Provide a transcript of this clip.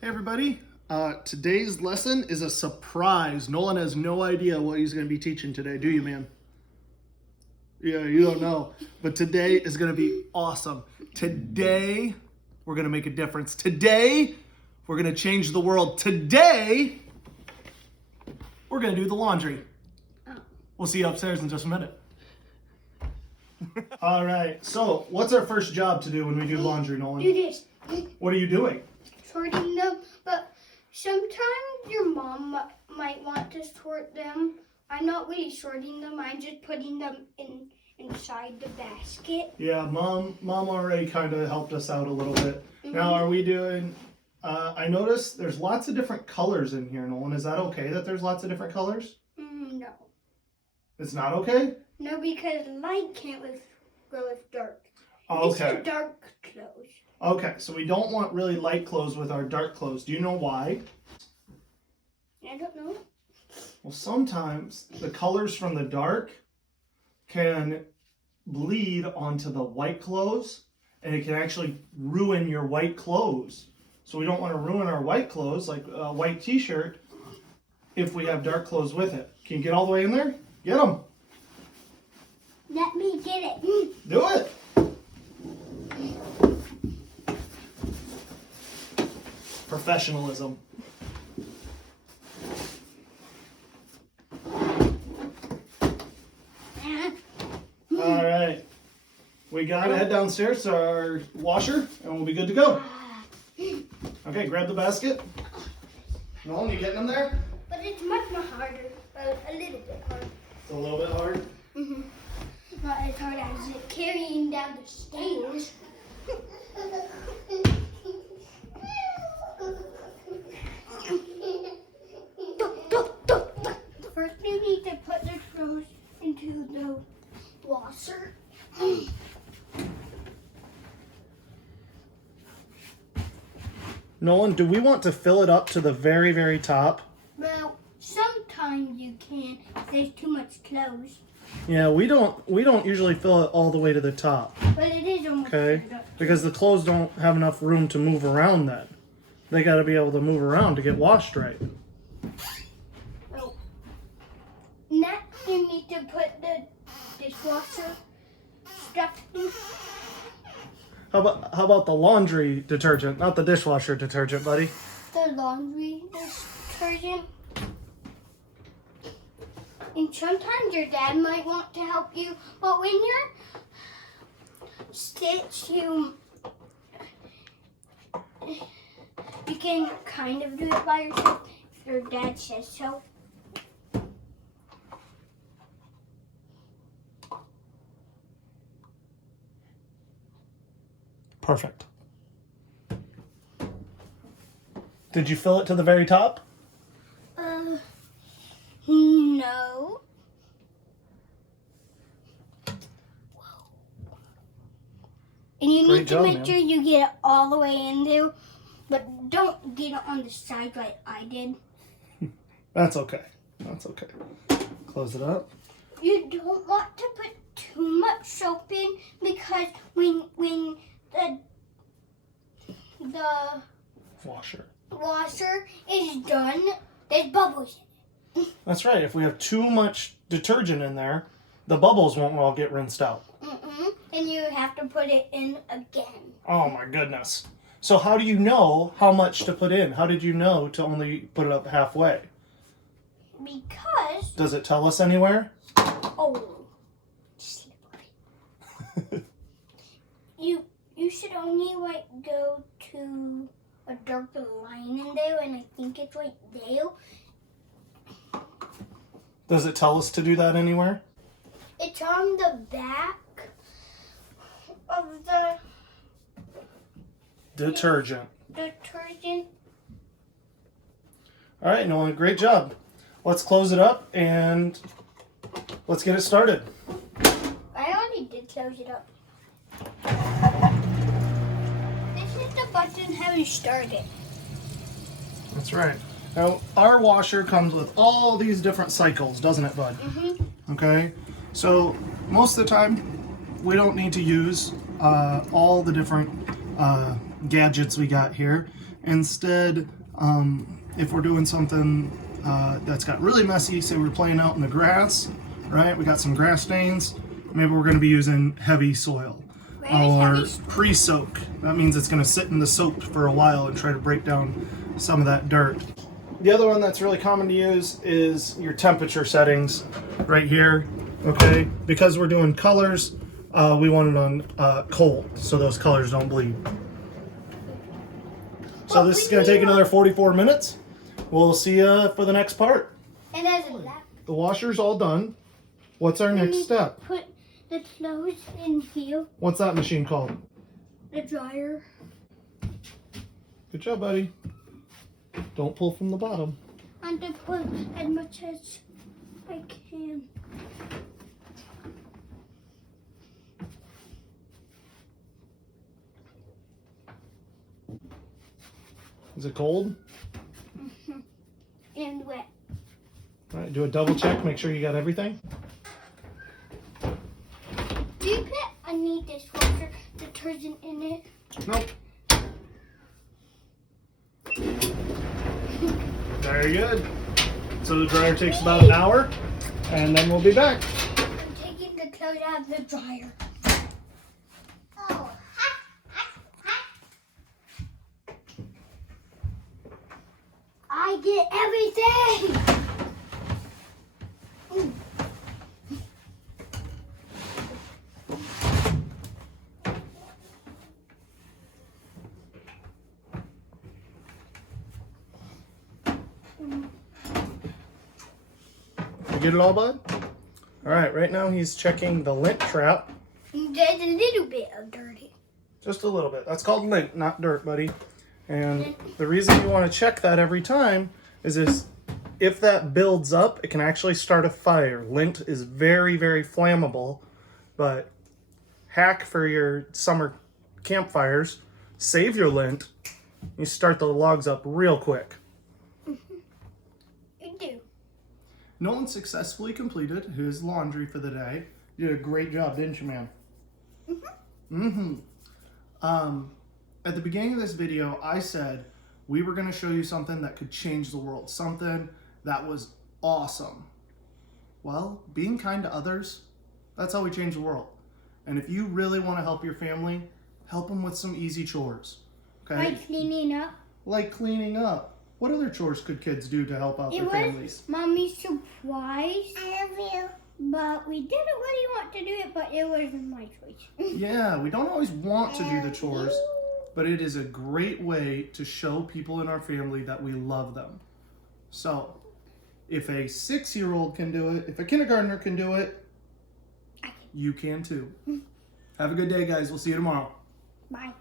Hey everybody, today's lesson is a surprise. Nolan has no idea what he's going to be teaching today, do you, man? Yeah, you don't know. But today is going to be awesome. Today, we're going to make a difference. Today, we're going to change the world. Today, we're going to do the laundry. We'll see you upstairs in just a minute. All right, so what's our first job to do when we do laundry, Nolan? Do this. What are you doing? Sorting them, but sometimes your mom might want to sort them. I'm not really sorting them. I'm just putting them inside the basket. Yeah, mom already kind of helped us out a little bit. Mm-hmm. Now, are we doing? I noticed there's lots of different colors in here, Nolan. Is that okay that there's lots of different colors? No. It's not okay? No, because light can't go with dark. Okay. These are dark clothes. Okay, so we don't want really light clothes with our dark clothes. Do you know why? I don't know. Well, sometimes the colors from the dark can bleed onto the white clothes, and it can actually ruin your white clothes. So we don't want to ruin our white clothes, like a white t-shirt, if we have dark clothes with it. Can you get all the way in there? Get them. Let me get it. Do it. Professionalism. All right. We gotta head downstairs to our washer and we'll be good to go. Okay, grab the basket. Nolan, you getting them there? But it's much more harder. A little bit hard. It's a little bit hard. Mm-hmm. Not as hard as carrying down the stairs. First, you need to put the clothes into the washer. Nolan, do we want to fill it up to the very, very top? Well, sometimes you can if there's too much clothes. Yeah, we don't usually fill it all the way to the top. But it is almost Okay? filled up. Because the clothes don't have enough room to move around then. They got to be able to move around to get washed right. Oh. Next, you need to put the dishwasher stuff in. How about the laundry detergent, not the dishwasher detergent, buddy? The laundry detergent. And sometimes your dad might want to help you, but when you're stitched, you can kind of do it by yourself if your dad says so. Perfect. Did you fill it to the very top? No. And you need to make sure you get it all the way in there, but don't get it on the side like I did. That's okay. That's okay. Close it up. You don't want to put too much soap in because when the Washer. washer is done, there's bubbles in it. That's right. If we have too much detergent in there, the bubbles won't all get rinsed out. And you have to put it in again. Oh my goodness. So how do you know how much to put in? How did you know to only put it up halfway? Because... Does it tell us anywhere? Oh. Slippery. You should only go to a darker line in there, and I think it's right there. Does it tell us to do that anywhere? It's on the back of the Detergent. detergent. All right, Nolan, great job. Let's close it up and let's get it started. I already did close it up. This is the button having started. That's right. Now, our washer comes with all these different cycles, doesn't it, bud? Mm-hmm. Okay, so most of the time we don't need to use all the different gadgets we got here. Instead, if we're doing something that's got really messy, say we're playing out in the grass, right? We got some grass stains. Maybe we're going to be using heavy soil or pre-soak. That means it's going to sit in the soap for a while and try to break down some of that dirt. The other one that's really common to use is your temperature settings right here, okay? Because we're doing colors, we want it on cold so those colors don't bleed. So this is going to take another 44 minutes. We'll see you for the next part. And as a that, The washer's all done. What's our next step? put the clothes in here. What's that machine called? The dryer. Good job, buddy. Don't pull from the bottom. And to put as much as I can. Is it cold? And wet. All right, do a double check. Make sure you got everything. Do you put a need dishwasher detergent in it? Nope. Very good. So the dryer takes about an hour, and then we'll be back. I'm taking the clothes out of the dryer. Oh, I get everything. You get it all, bud? All right, right now he's checking the lint trap. There's a little bit of dirty. Just a little bit. That's called lint, not dirt, buddy. And the reason you want to check that every time is if that builds up, it can actually start a fire. Lint is very, very flammable, but hack for your summer campfires, save your lint, you start the logs up real quick. You do. Nolan successfully completed his laundry for the day. You did a great job, didn't you, man? At the beginning of this video, I said we were going to show you something that could change the world, something that was awesome. Well, being kind to others, that's how we change the world. And if you really want to help your family, help them with some easy chores. Okay? Like cleaning up. Like cleaning up. What other chores could kids do to help out their families? Mommy's surprise. I love you. But we didn't really want to do it, but it wasn't my choice. Yeah, we don't always want to do the chores, but it is a great way to show people in our family that we love them. So, if a 6-year-old can do it, if a kindergartner can do it, you can too. Have a good day, guys. We'll see you tomorrow. Bye.